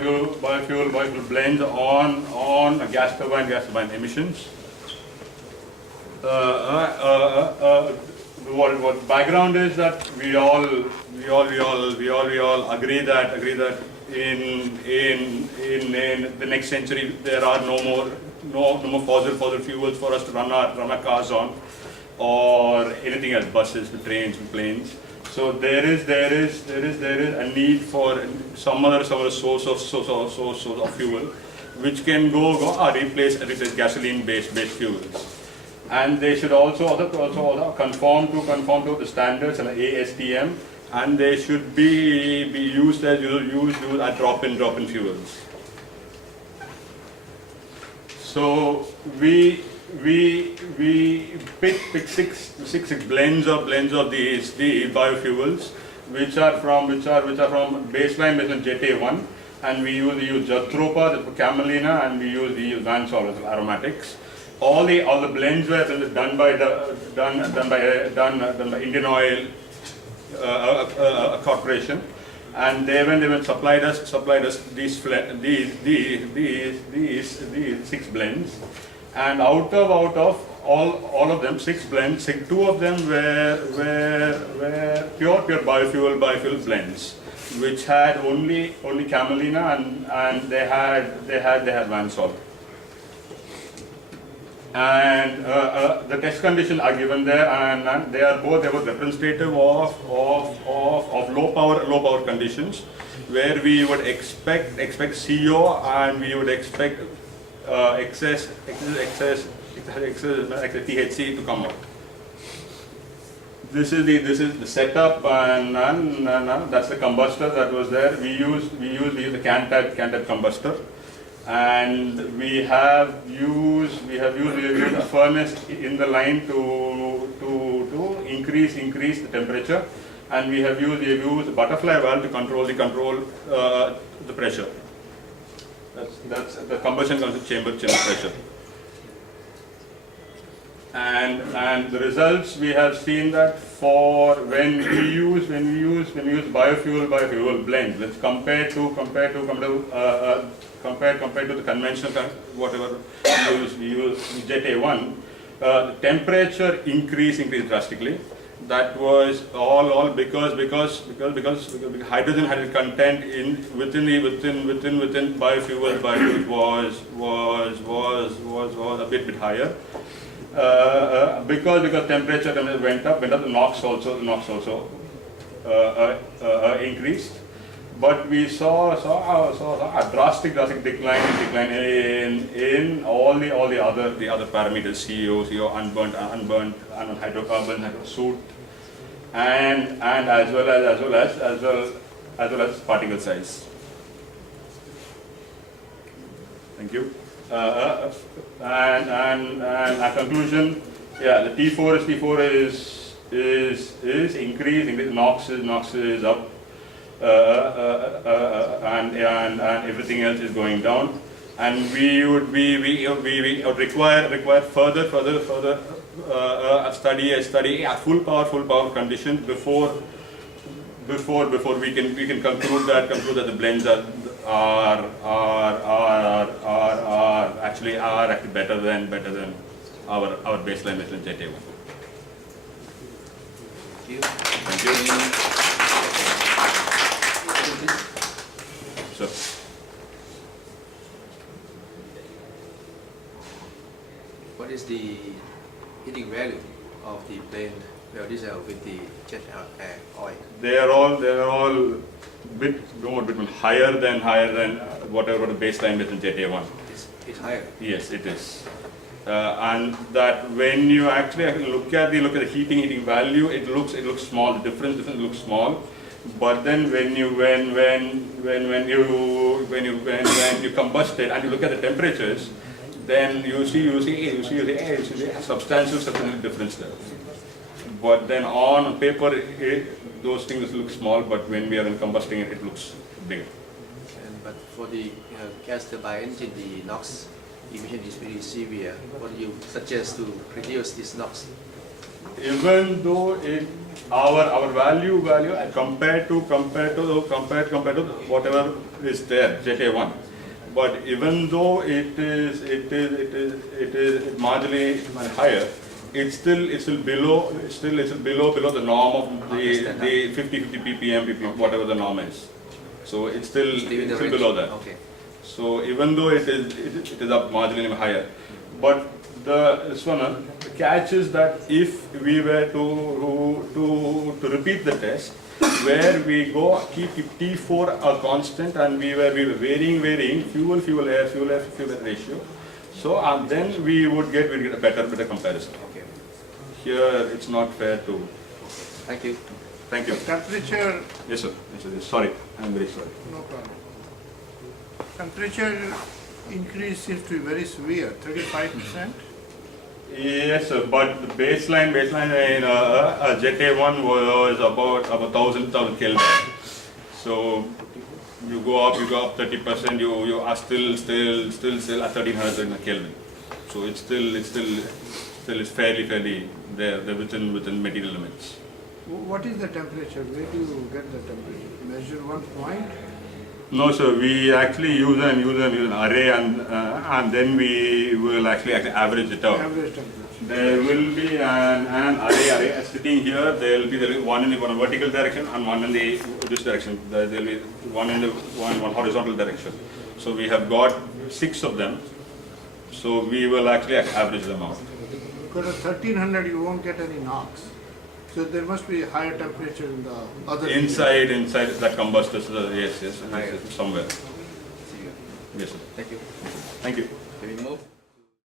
biofuel blends on gas turbine emissions. What background is that we all agree that in the next century there are no more fossil fuels for us to run our cars on, or anything else, buses, trains, planes. So there is a need for some other source of fuel, which can go replace gasoline-based fuels, and they should also conform to the standards and the ASTM, and they should be used as drop-in fuels. So we pick six blends of these biofuels, which are from baseline JTA1, and we use Jatropha, Camelina, and we use Vansol as aromatics. All the blends were done by Indian Oil Corporation, and they supplied us these 6 blends. And out of all of them, 6 blends, 2 of them were pure biofuel blends, which had only Camelina, and they had Vansol. And the test conditions are given there, and they were representative of low power conditions, where we would expect CO, and we would expect excess THC to come out. This is the setup, and that's the combustor that was there. We used the can-type combustor, and we have used a furnace in the line to increase the temperature, and we have used a butterfly valve to control the pressure. That's the combustion comes with chamber pressure. And the results, we have seen that for when we use biofuel blends, let's compare to the conventional whatever we use JTA1, the temperature increased drastically. That was all because hydrogen content within biofuels was a bit higher. Because temperature went up, the NOx also increased. But we saw a drastic decline in all the other parameters, CO, unburnt hydrocarbon, soot, and as well as particle size. Thank you. And our conclusion, the T4 is increasing. NOx is up. And everything else is going down, and we would require further study at full power conditions before we can conclude that the blends are actually better than our baseline method JTA1. Thank you. So, what is the heating value of the blend biodiesel with the jet oil? They are all bit higher than whatever the baseline method JTA1. It's higher. Yes, it is. And that when you actually look at the heating value, it looks small. The difference looks small. But then when you combust it and you look at the temperatures, then you see a substantial difference there. But then on paper, those things look small. But when we are combusting it, it looks bigger. But for the gas turbine engine, the NOx emission is very severe. What do you suggest to reduce this NOx? even though our value compared to whatever is there, JK1, but even though it is marginally higher, it's still below below the norm of the 50 ppm, whatever the norm is. So it's still below that. Okay. So even though it is up marginally higher, but the catch is that if we were to repeat the test, where we keep T4 a constant and we were varying fuel air ratio, so then we would get a better comparison. Okay. Here it's not fair to. Thank you. Thank you. Temperature, Yes, sir. Yes, sir. Sorry, I'm very sorry. no problem. Temperature increase seems to be very severe, 35%. Yes, sir, but the baseline in JK1 was about 1,000 Kelvin. So you go up 30%. You are still at 1,300 Kelvin. So it's still fairly there within material limits. What is the temperature? Where do you get the temperature? Measure one point? No, sir. We actually use an array and then we will actually average it out. Average temperature. There will be an array sitting here. There will be one in the vertical direction and one in this direction. There will be one in the one horizontal direction. So we have got 6 of them. So we will actually average them out. Because at 1300 you won't get any knocks. So there must be a higher temperature in the other Inside that combustor, yes, Higher. somewhere. See you. Yes, sir. Thank you. Thank you. Can we move?